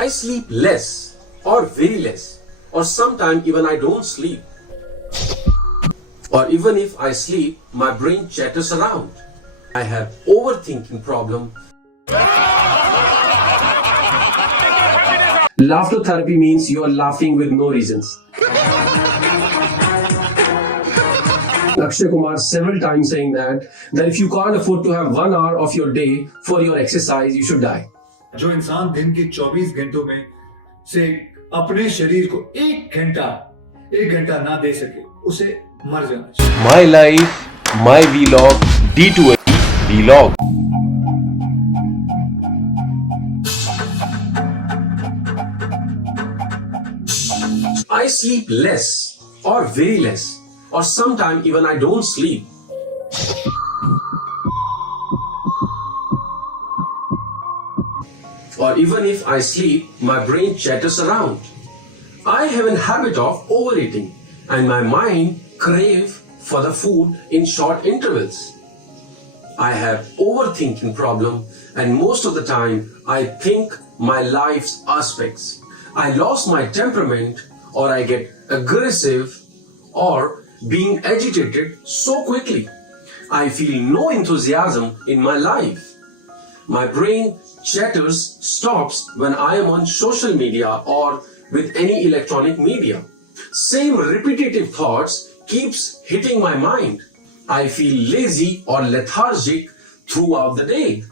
I sleep less or very less, or sometimes even I don't sleep. Or even if I sleep, my brain chatters around. I have overthinking problem. Laughter therapy means you are laughing with no reasons. Akshay Kumar several times saying that if you can't afford to have 1 hour of your day for your exercise, you should die. जो इंसान दिन के 24 घंटों में से अपने शरीर को एक घंटा ना दे सके उसे मर जाना चाहिए. My life, my vlog, D2A vlog. I sleep less or very less, or sometimes even I don't sleep. Or even if I sleep, my brain chatters around. I have a habit of overeating and my mind crave for the food in short intervals. I have overthinking problem and most of the time I think my life's aspects. I lost my temperament or I get aggressive or being agitated so quickly. I feel no enthusiasm in my life. My brain chatters stops when I am on social media or with any electronic media. Same repetitive thoughts keeps hitting my mind. I feel lazy or lethargic throughout the day.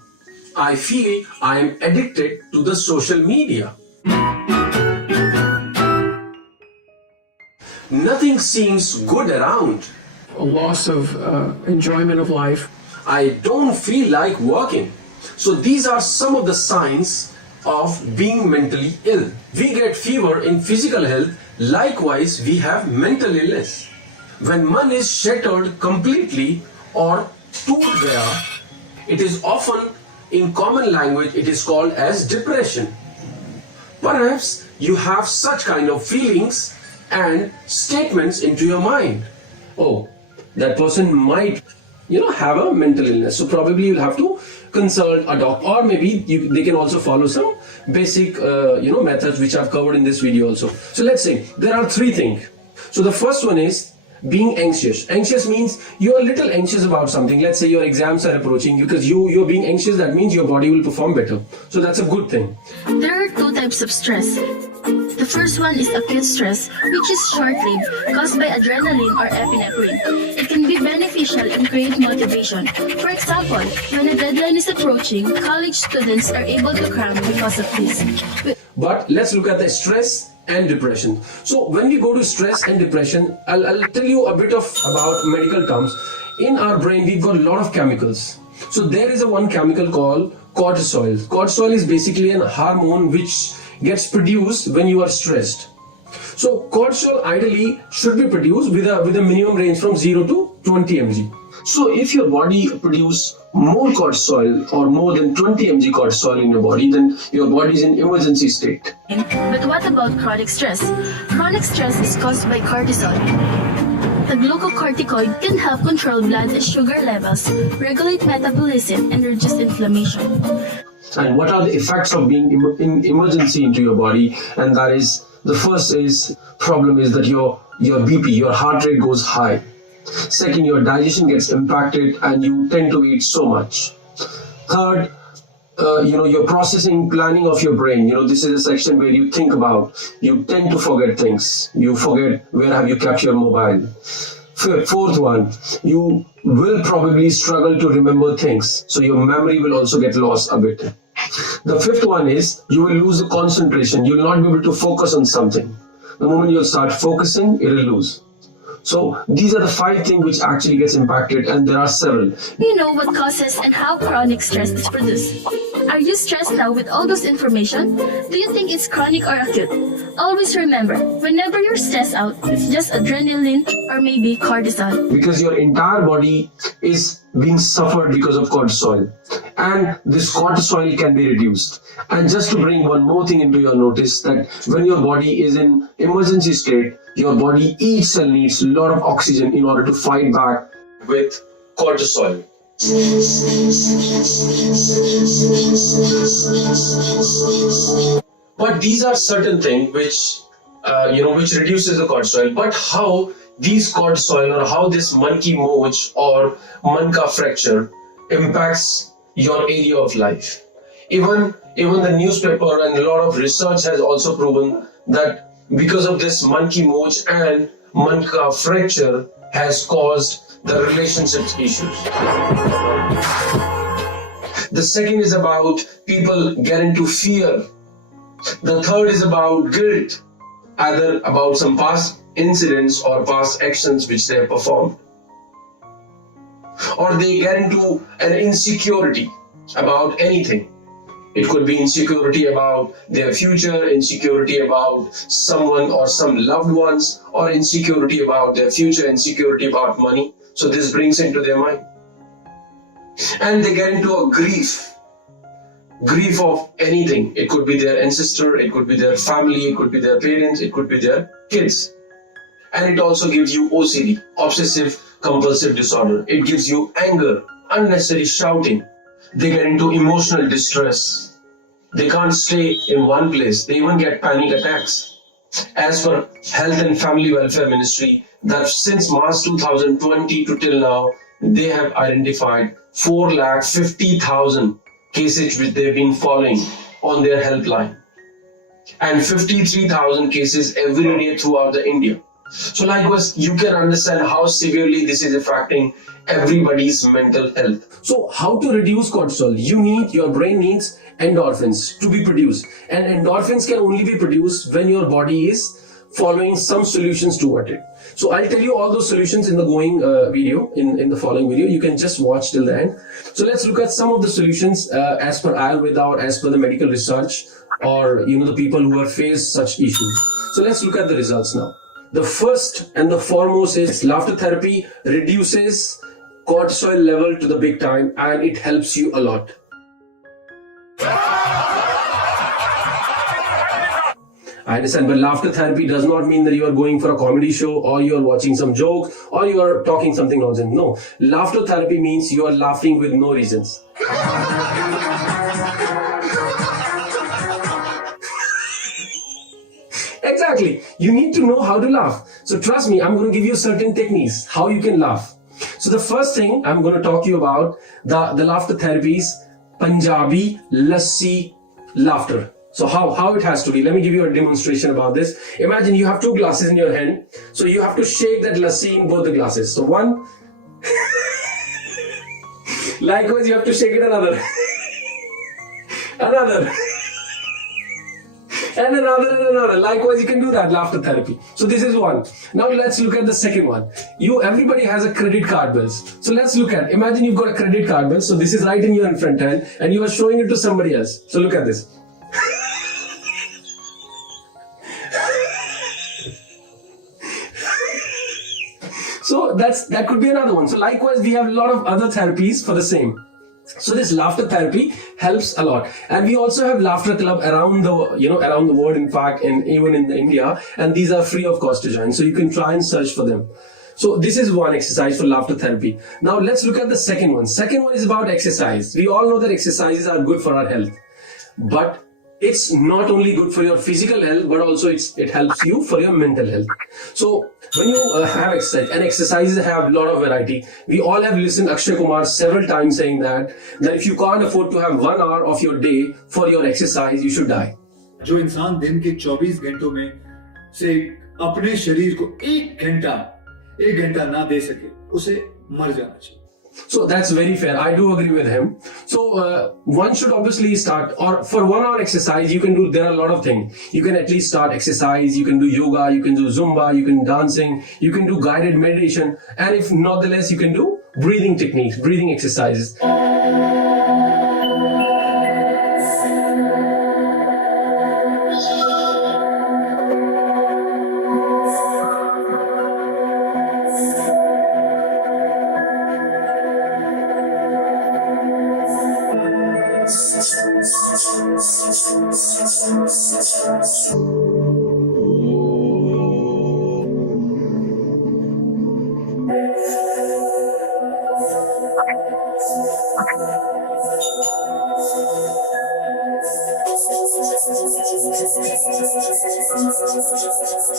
I feel I am addicted to the social media. Nothing seems good around. A loss of enjoyment of life. I don't feel like working. So these are some of the signs of being mentally ill. We get fever in physical health, likewise we have mental illness. When man is shattered completely or toot gaya, it is often in common language it is called as depression. Perhaps you have such kind of feelings and statements into your mind. Oh, that person might have a mental illness, so probably you'll have to consult a doctor, or maybe they can also follow some basic methods which I've covered in this video also. So let's say there are 3 things. So the first one is being anxious. Anxious means you're a little anxious about something. Let's say your exams are approaching. Because you're being anxious, that means your body will perform better. So that's a good thing. There are 2 types of stress. The first one is acute stress, which is short-lived, caused by adrenaline or epinephrine. It can be beneficial and create motivation. For example, when a deadline is approaching, college students are able to cram because of this. But let's look at the stress and depression. So when we go to stress and depression, I'll tell you a bit about medical terms. In our brain, we've got a lot of chemicals. So there is one chemical called cortisol. Cortisol is basically a hormone which gets produced when you are stressed. So cortisol ideally should be produced with a minimum range from 0 to 20 mg. So if your body produces more cortisol or more than 20 mg cortisol in your body, then your body is in emergency state. But what about chronic stress? Chronic stress is caused by cortisol. The glucocorticoid can help control blood sugar levels, regulate metabolism, and reduce inflammation. And what are the effects of being in emergency into your body? And that is, the first problem is that your BP, your heart rate goes high. Second, your digestion gets impacted and you tend to eat so much. Third, your processing planning of your brain, this is a section where you think about, you tend to forget things. You forget where have you kept your mobile. Fourth one, you will probably struggle to remember things. So your memory will also get lost a bit. The fifth one is you will lose the concentration. You will not be able to focus on something. The moment you start focusing, it will lose. So these are the 5 things which actually gets impacted, and there are several. Do you know what causes and how chronic stress is produced? Are you stressed now with all those information? Do you think it's chronic or acute? Always remember, whenever you're stressed out, it's just adrenaline or maybe cortisol. Because your entire body is being suffered because of cortisol. And this cortisol can be reduced. And just to bring one more thing into your notice, that when your body is in emergency state, your body, each cell needs a lot of oxygen in order to fight back with cortisol. But these are certain things which which reduces the cortisol. But how these cortisol or how this monkey moj or manka fracture impacts your area of life. Even the newspaper and a lot of research has also proven that because of this monkey moj and manka fracture has caused the relationships issues. The second is about people get into fear. The third is about guilt, either about some past incidents or past actions which they have performed. Or they get into an insecurity about anything. It could be insecurity about their future, insecurity about someone or some loved ones, or insecurity about their future, insecurity about money. So this brings into their mind. And they get into a grief of anything. It could be their ancestor, it could be their family, it could be their parents, it could be their kids. And it also gives you OCD, obsessive compulsive disorder. It gives you anger, unnecessary shouting. They get into emotional distress. They can't stay in one place. They even get panic attacks. As per Health and Family Welfare Ministry, that since March 2020 to till now, they have identified 450,000 cases which they've been following on their helpline, and 53,000 cases every day throughout the India. So likewise, you can understand how severely this is affecting everybody's mental health. So how to reduce cortisol? Your brain needs endorphins to be produced, and endorphins can only be produced when your body is following some solutions toward it. So I'll tell you all those solutions in the going video, in the following video. You can just watch till the end. So let's look at some of the solutions as per Ayurveda or as per the medical research, or the people who have faced such issues. So let's look at the results now. The first and the foremost is laughter therapy reduces cortisol level to the big time, and it helps you a lot. I understand, but laughter therapy does not mean that you are going for a comedy show or you are watching some jokes or you are talking something nonsense. No, laughter therapy means you are laughing with no reasons. Exactly. You need to know how to laugh. So trust me, I'm going to give you certain techniques how you can laugh. So the first thing I'm going to talk to you about the laughter therapies, Punjabi lassi laughter. So how it has to be. Let me give you a demonstration about this. Imagine you have two glasses in your hand. So you have to shake that lassi in both the glasses. So one. Likewise, you have to shake it another. Another. And another. Likewise, you can do that, laughter therapy. So this is one. Now let's look at the second one. Everybody has a credit card bills. So let's look at, imagine you've got a credit card bill. So this is right in your front hand and you are showing it to somebody else. So look at this. So that could be another one. So likewise, we have a lot of other therapies for the same. So this laughter therapy helps a lot, and we also have laughter club around the world, in fact, and even in India, and these are free of cost to join. So you can try and search for them. So this is one exercise for laughter therapy. Now let's look at the second one. Second one is about exercise. We all know that exercises are good for our health, but it's not only good for your physical health, but also it helps you for your mental health. So when you have exercise, and exercises have a lot of variety. We all have listened Akshay Kumar several times saying that if you can't afford to have 1 hour of your day for your exercise, you should die. जो इंसान दिन के 24 घंटों में से अपने शरीर को एक घंटा ना दे सके, उसे मर जाना चाहिए. So that's very fair. I do agree with him. So one should obviously start, or for 1 hour exercise, you can do, there are a lot of things. You can at least start exercise, you can do yoga, you can do Zumba, you can dancing, you can do guided meditation, and if not the less, you can do breathing techniques, breathing exercises.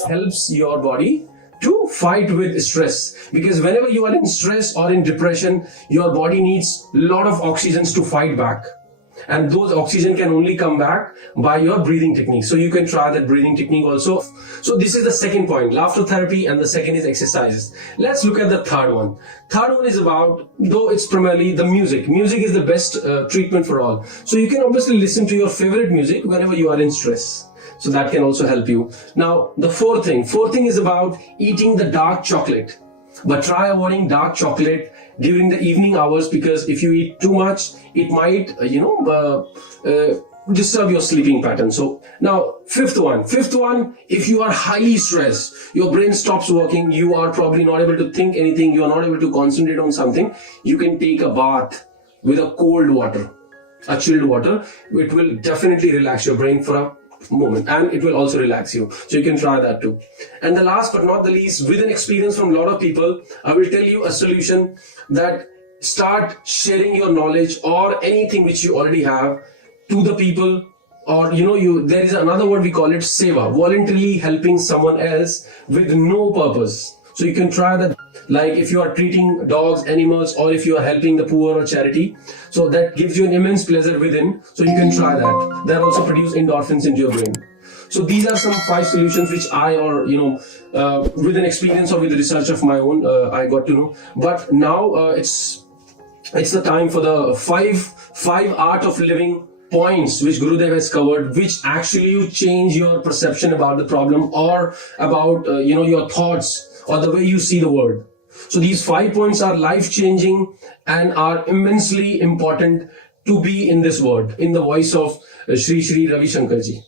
helps your body to fight with stress, because whenever you are in stress or in depression, your body needs a lot of oxygens to fight back, and those oxygen can only come back by your breathing technique. So you can try that breathing technique also. So this is the second point, laughter therapy, and the second is exercises. Let's look at the third one. Third one is about, though it's primarily the music is the best treatment for all. So you can obviously listen to your favorite music whenever you are in stress. So that can also help you. Now, the fourth thing is about eating the dark chocolate. But try avoiding dark chocolate during the evening hours, because if you eat too much, it might, disturb your sleeping pattern. So now, fifth one, if you are highly stressed, your brain stops working, you are probably not able to think anything, you are not able to concentrate on something, you can take a bath with a cold water, a chilled water. It will definitely relax your brain for a moment, and it will also relax you. So you can try that too. And the last but not the least, with an experience from a lot of people, I will tell you a solution that start sharing your knowledge or anything which you already have to the people, or there is another word, we call it seva, voluntarily helping someone else with no purpose. So you can try that, like if you are treating dogs, animals, or if you are helping the poor or charity. So that gives you an immense pleasure within. So you can try that. That also produce endorphins into your brain. So these are some 5 solutions which I, with an experience or with research of my own, I got to know. But now it's the time for the five art of living points which Gurudev has covered, which actually you change your perception about the problem, or about your thoughts, or the way you see the world. So these 5 points are life-changing and are immensely important to be in this world, in the voice of Shri Ravi Shankar ji.